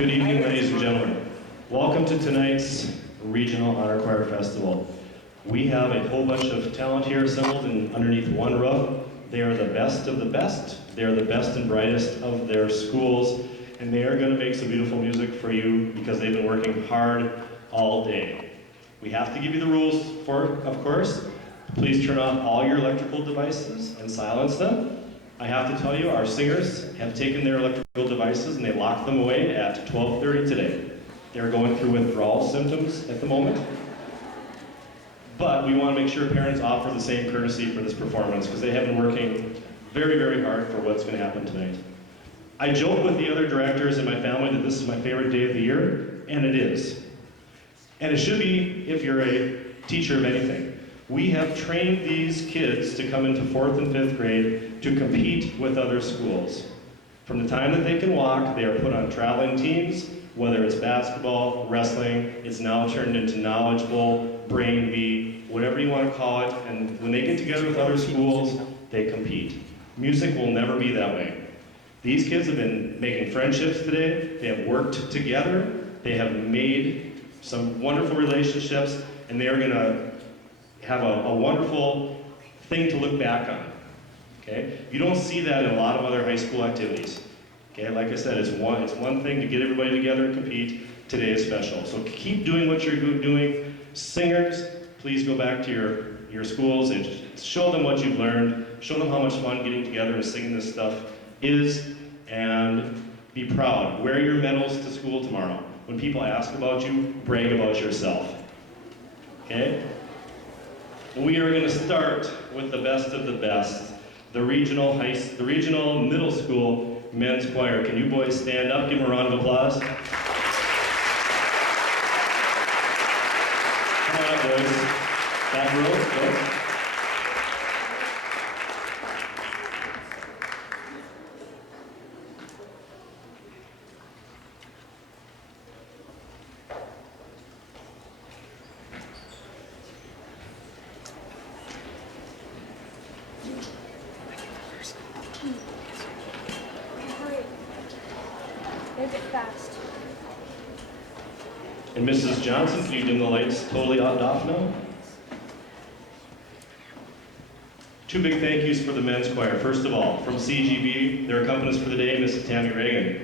Good evening, ladies and gentlemen. Welcome to tonight's Regional Honor Choir Festival. We have a whole bunch of talent here assembled underneath one roof. They are the best of the best. They are the best and brightest of their schools, and they are going to make some beautiful music for you because they've been working hard all day. We have to give you the rules of course. Please turn off all your electrical devices and silence them. I have to tell you, our singers have taken their electrical devices and they locked them away at 12:30 today. They're going through withdrawal symptoms at the moment. But we want to make sure parents offer the same courtesy for this performance because they have been working very, very hard for what's going to happen tonight. I joke with the other directors in my family that this is my favorite day of the year, and it is. And it should be if you're a teacher of anything. We have trained these kids to come into 4th and 5th grade to compete with other schools. From the time that they can walk, they are put on traveling teams, whether it's basketball, wrestling, it's now turned into Knowledge Bowl, Brain Bee, whatever you want to call it, and when they get together with other schools, they compete. Music will never be that way. These kids have been making friendships today, they have worked together, they have made some wonderful relationships, and they are going to have a wonderful thing to look back on. Okay? You don't see that in a lot of other high school activities. Okay? Like I said, it's one thing to get everybody together and compete. Today is special. So keep doing what you're doing. Singers, please go back to your schools and show them what you've learned. Show them how much fun getting together and singing this stuff is, and be proud. Wear your medals to school tomorrow. When people ask about you, brag about yourself. Okay? We are going to start with the best of the best, the regional middle school men's choir. Can you boys stand up? Give them a round of applause. Come on up, boys. Back row, go. Fast. And Mrs. Johnson, can you dim the lights totally off now? Two big thank yous for the men's choir. First of all, from CGB, their accompanist for the day, Mrs. Tammy Reagan.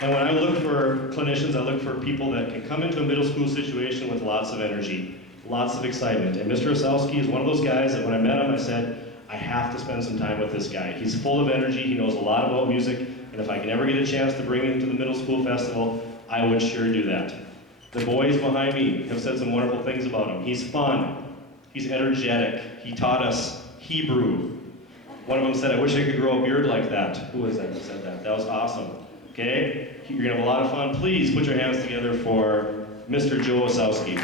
And when I look for clinicians, I look for people that can come into a middle school situation with lots of energy, lots of excitement. And Mr. Osowski is one of those guys that when I met him, I said, I have to spend some time with this guy. He's full of energy, he knows a lot about music, and if I can ever get a chance to bring him to the middle school festival, I would sure do that. The boys behind me have said some wonderful things about him. He's fun, he's energetic, he taught us Hebrew. One of them said, I wish I could grow a beard like that. Who was that who said that? That was awesome. Okay? You're gonna have a lot of fun. Please put your hands together for Mr. Joe Osowski.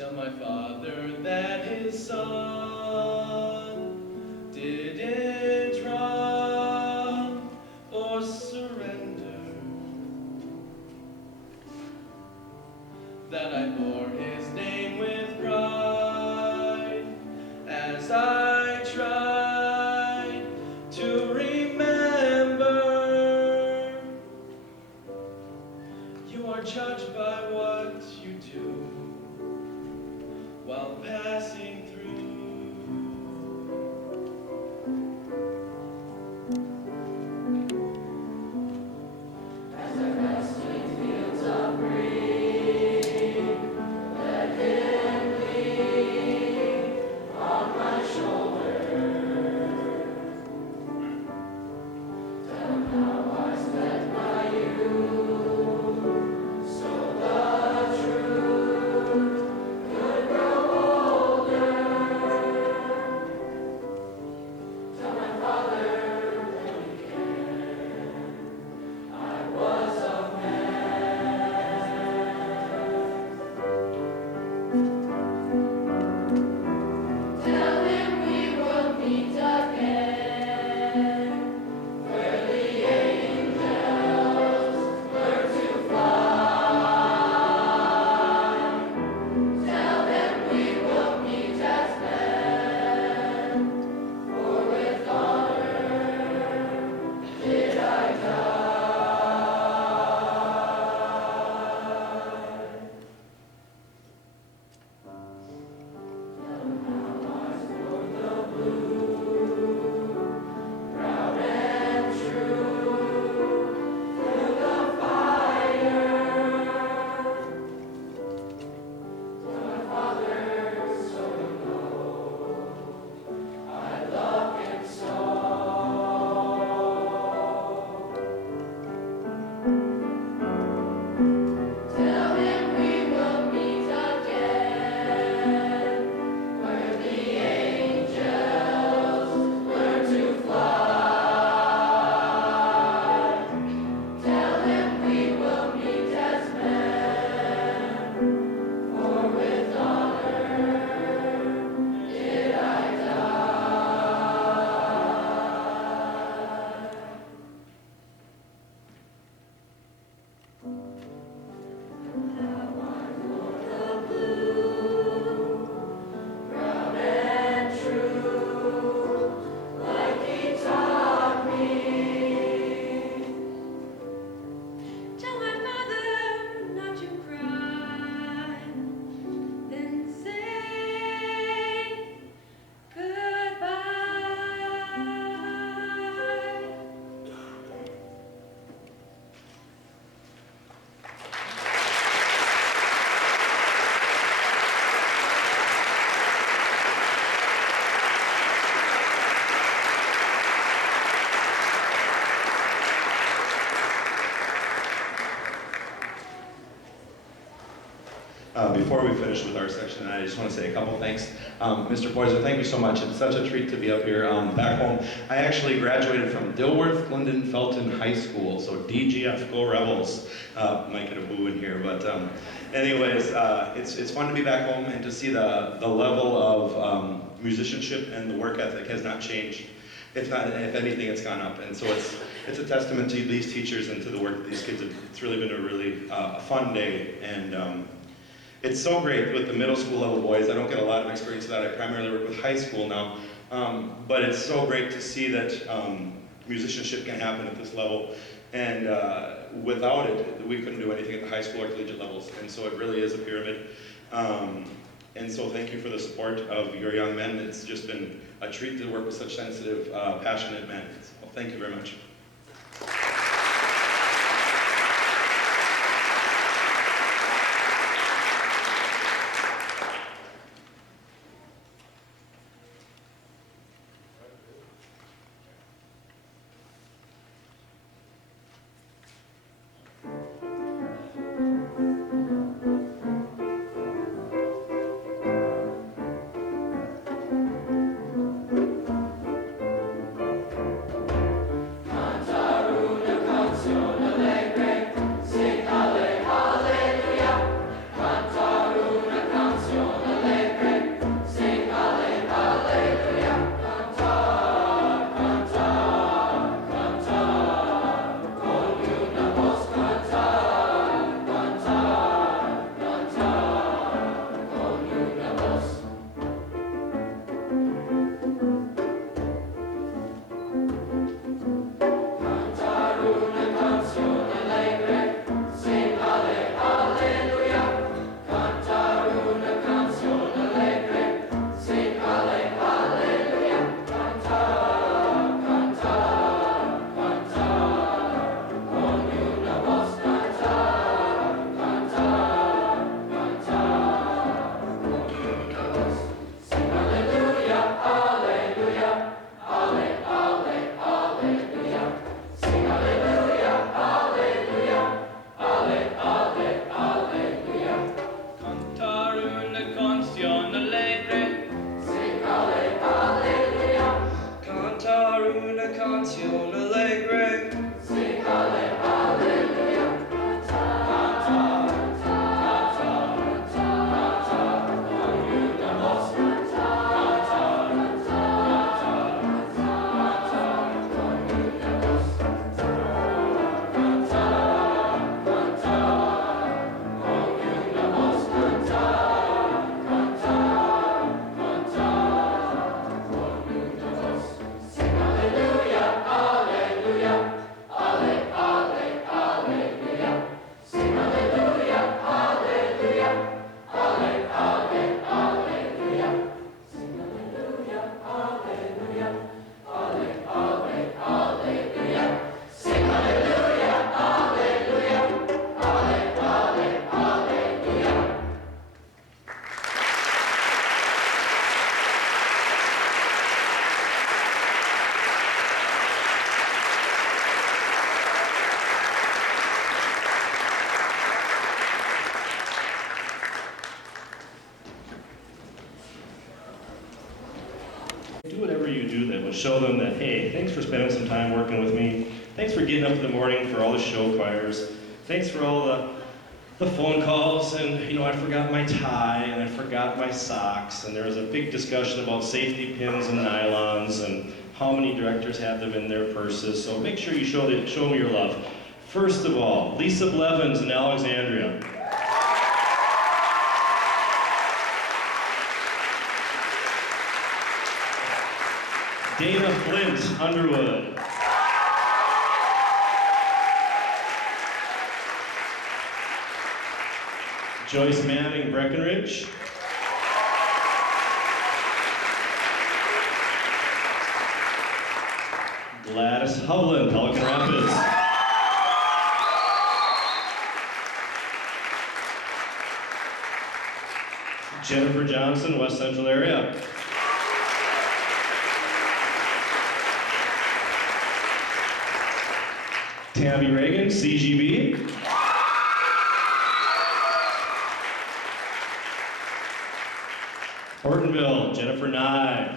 Tell my father that his son didn't run or surrender, that I bore his name with pride as I tried to remember. You are judged by what you do while passing through. As I rest in fields of green, let him lean on my shoulder. Tell him how I spent my youth, so the truth could grow older. Tell my father when he can, I was a man. Tell him we will meet again, where the angels learn to fly. Tell him we will meet as men, for with honor did I die. Tell him how I scored the blue, proud and true, through the fire. Tell my father so he knows I love him so. Tell him we will meet again, where the angels learn to fly. Tell him we will meet as men, for with honor did I die. Now I'm for the blue, proud and true, like he taught me. Tell my father not to cry, then say goodbye. Before we finish with our section, I just want to say a couple thanks. Mr. Poyzer, thank you so much. It's such a treat to be up here back home. I actually graduated from Dilworth Glendon Felton High School, so DGF, go Rebels. Might get a boo in here, but anyways, it's fun to be back home and to see the level of musicianship and the work ethic has not changed. If anything, it's gone up. And so it's a testament to these teachers and to the work that these kids have. It's really been a really fun day. And it's so great with the middle school level boys. I don't get a lot of experience with that. I primarily work with high school now. But it's so great to see that musicianship can happen at this level. And without it, we couldn't do anything at the high school or collegiate levels. And so it really is a pyramid. And so thank you for the support of your young men. It's just been a treat to work with such sensitive, passionate men. So thank you very much. I do whatever you do that would show them that, hey, thanks for spending some time working with me. Thanks for getting up in the morning for all the show choirs. Thanks for all the phone calls, and I forgot my tie and I forgot my socks, and there was a big discussion about safety pins and nylons and how many directors have them in their purses. So make sure you show them your love. First of all, Lisa Blevins in Alexandria. Dana Flint, Underwood. Joyce Manning, Breckenridge. Gladys Hovland, Pelican Rapids. Jennifer Johnson, West Central area. Tammy Reagan, CGB. Hortonville, Jennifer Nye.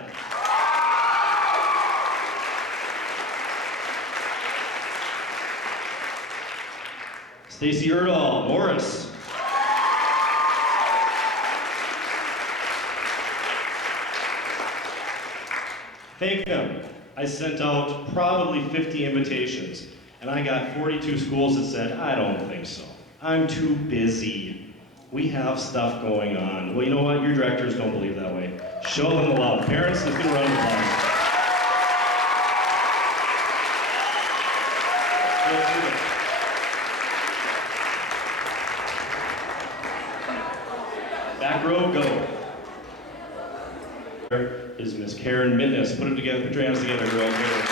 Stacy Erdahl, Morris. Thank them. I sent out probably 50 invitations, and I got 42 schools that said, I don't think so. I'm too busy. We have stuff going on. Well, you know what? Your directors don't believe that way. Show them the love. Parents, let's get a round of applause. Back row, go. There is Miss Karen Mitness. Put them together, put your hands together, girl. Here.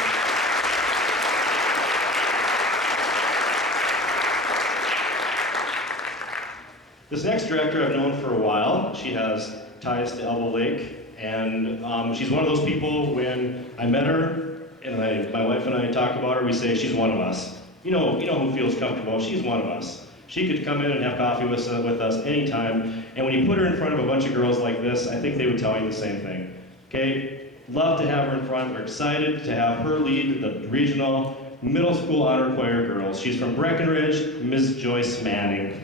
This next director I've known for a while. She has ties to Elbow Lake, and she's one of those people, when I met her, and my wife and I talk about her, we say, she's one of us. You know who feels comfortable, she's one of us. She could come in and have coffee with us anytime, and when you put her in front of a bunch of girls like this, I think they would tell you the same thing. Okay? Love to have her in front. We're excited to have her lead the regional middle school honor choir girls. She's from Breckenridge, Ms. Joyce Manning.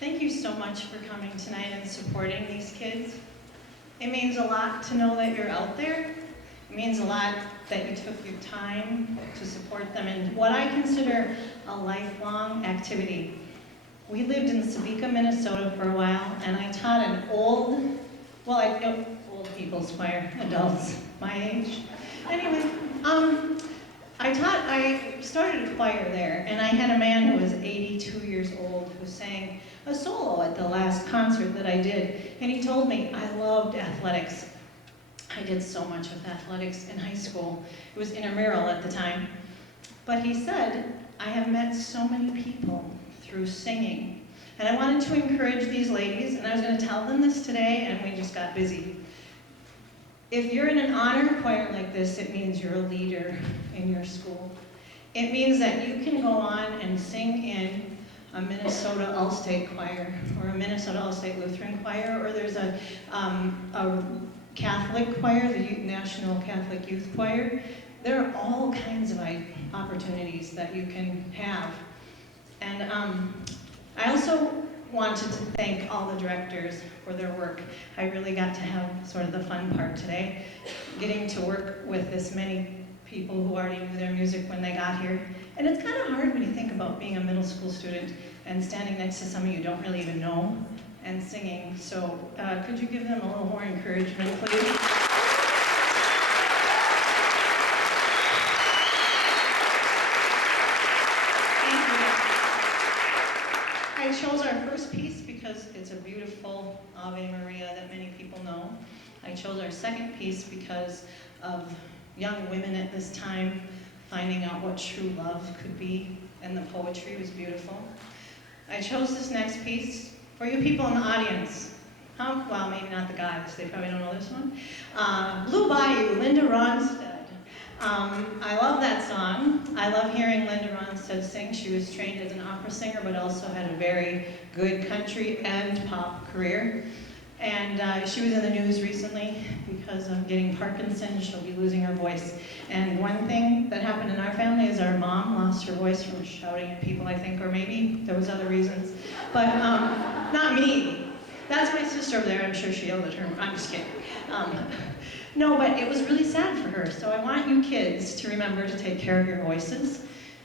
Thank you so much for coming tonight and supporting these kids. It means a lot to know that you're out there. It means a lot that you took your time to support them in what I consider a lifelong activity. We lived in Sabika, Minnesota for a while, and I taught an old people's choir, adults my age. Anyway, I started a choir there, and I had a man who was 82 years old who sang a solo at the last concert that I did, and he told me I loved athletics. I did so much with athletics in high school. It was intramural at the time. But he said, I have met so many people through singing. And I wanted to encourage these ladies, and I was going to tell them this today, and we just got busy. If you're in an honor choir like this, it means you're a leader in your school. It means that you can go on and sing in a Minnesota All-State choir, or a Minnesota All-State Lutheran choir, or there's a Catholic choir, the National Catholic Youth Choir. There are all kinds of opportunities that you can have. And I also wanted to thank all the directors for their work. I really got to have sort of the fun part today, getting to work with this many people who already knew their music when they got here. And it's kind of hard when you think about being a middle school student and standing next to someone you don't really even know and singing. So could you give them a little more encouragement, please? I chose our first piece because it's a beautiful Ave Maria that many people know. I chose our second piece because of young women at this time finding out what true love could be, and the poetry was beautiful. I chose this next piece for you people in the audience. Well, maybe not the guys, they probably don't know this one. Blue Bayou, Linda Ronstadt. I love that song. I love hearing Linda Ronstadt sing. She was trained as an opera singer, but also had a very good country and pop career. And she was in the news recently because of getting Parkinson's. She'll be losing her voice. And one thing that happened in our family is our mom lost her voice from shouting at people, I think, or maybe there was other reasons. But not me. That's my sister over there. I'm sure she yelled at her. I'm just kidding. No, but it was really sad for her. So I want you kids to remember to take care of your voices.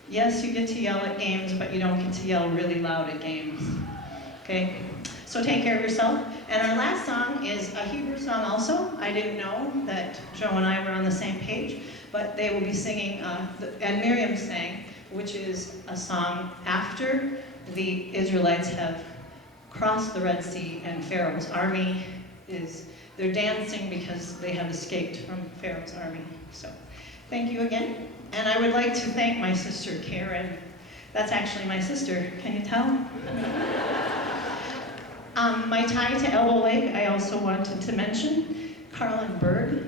Yes, you get to yell at games, but you don't get to yell really loud at games. Okay? So take care of yourself. And our last song is a Hebrew song also. I didn't know that Joe and I were on the same page, but they will be singing, and Miriam sang, which is a song after the Israelites have crossed the Red Sea and Pharaoh's army they're dancing because they have escaped from Pharaoh's army. So thank you again. And I would like to thank my sister, Karen. That's actually my sister, can you tell? My tie to Elbow Lake, I also wanted to mention Carlin Berg.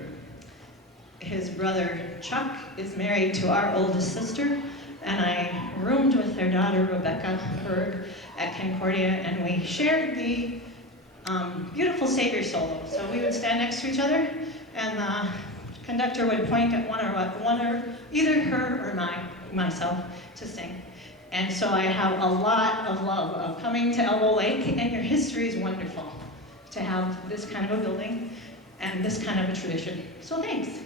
His brother, Chuck, is married to our oldest sister, and I roomed with their daughter, Rebecca Berg, at Concordia, and we shared the beautiful Savior solo. So we would stand next to each other, and the conductor would point at one or either her or myself to sing. And so I have a lot of love of coming to Elbow Lake, and your history is wonderful to have this kind of a building and this kind of a tradition. So thanks.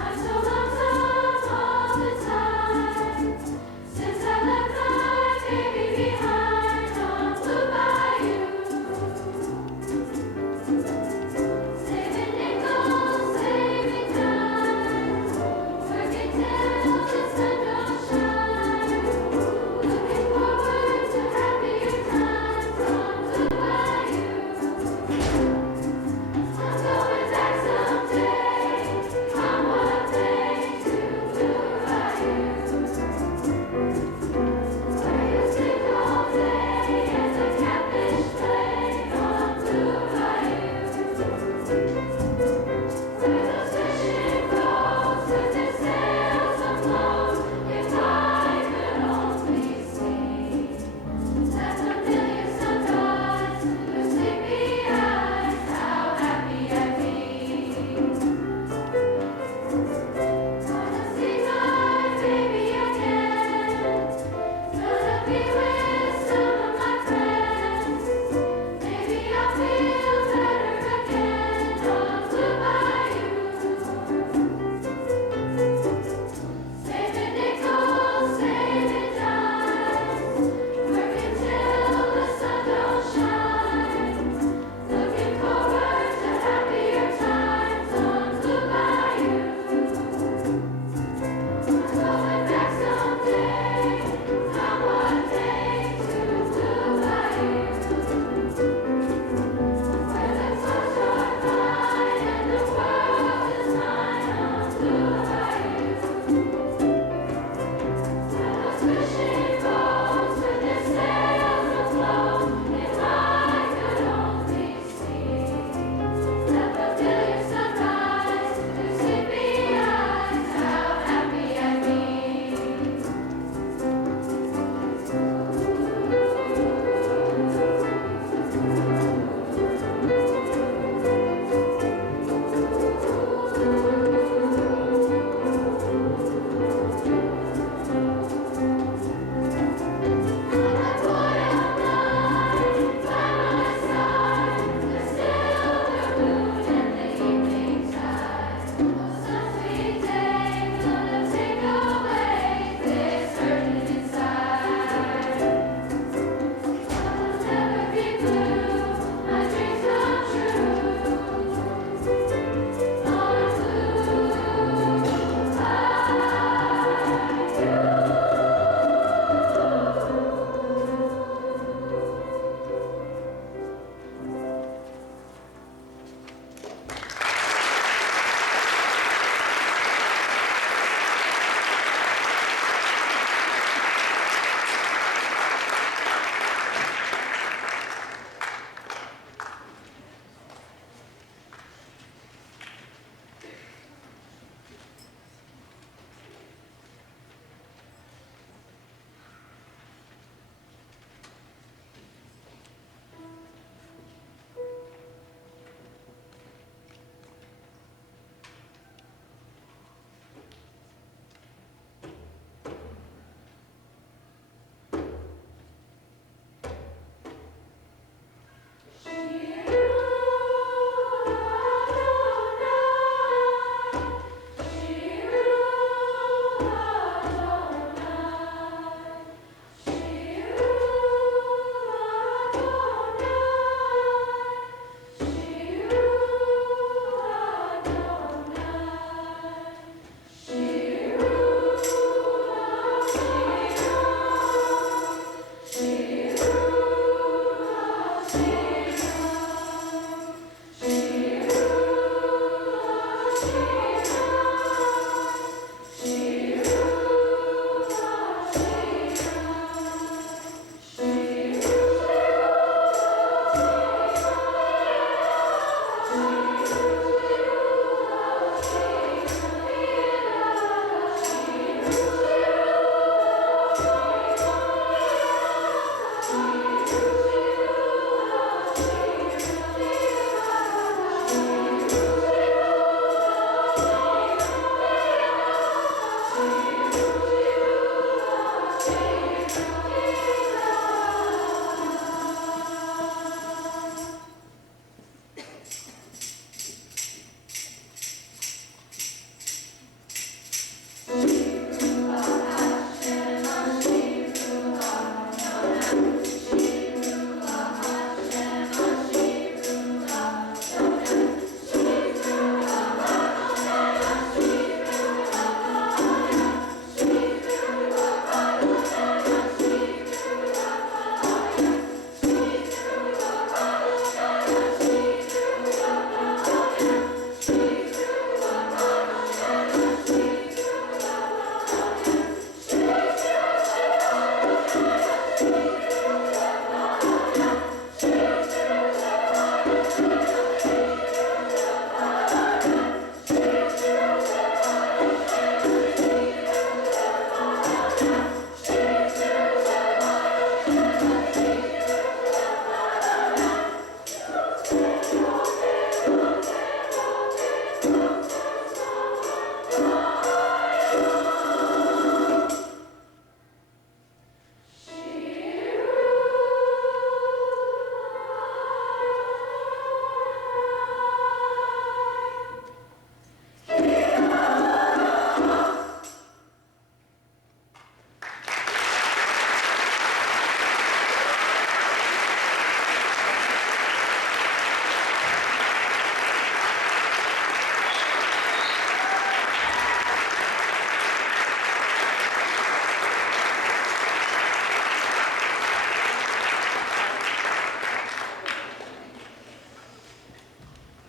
I'm so lonesome all the time.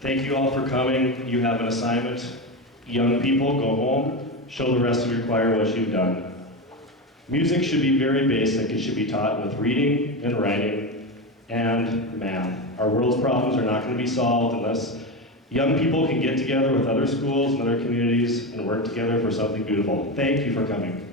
Thank you all for coming. You have an assignment. Young people, go home, show the rest of your choir what you've done. Music should be very basic. It should be taught with reading and writing and math. Our world's problems are not going to be solved unless young people can get together with other schools and other communities and work together for something beautiful. Thank you for coming.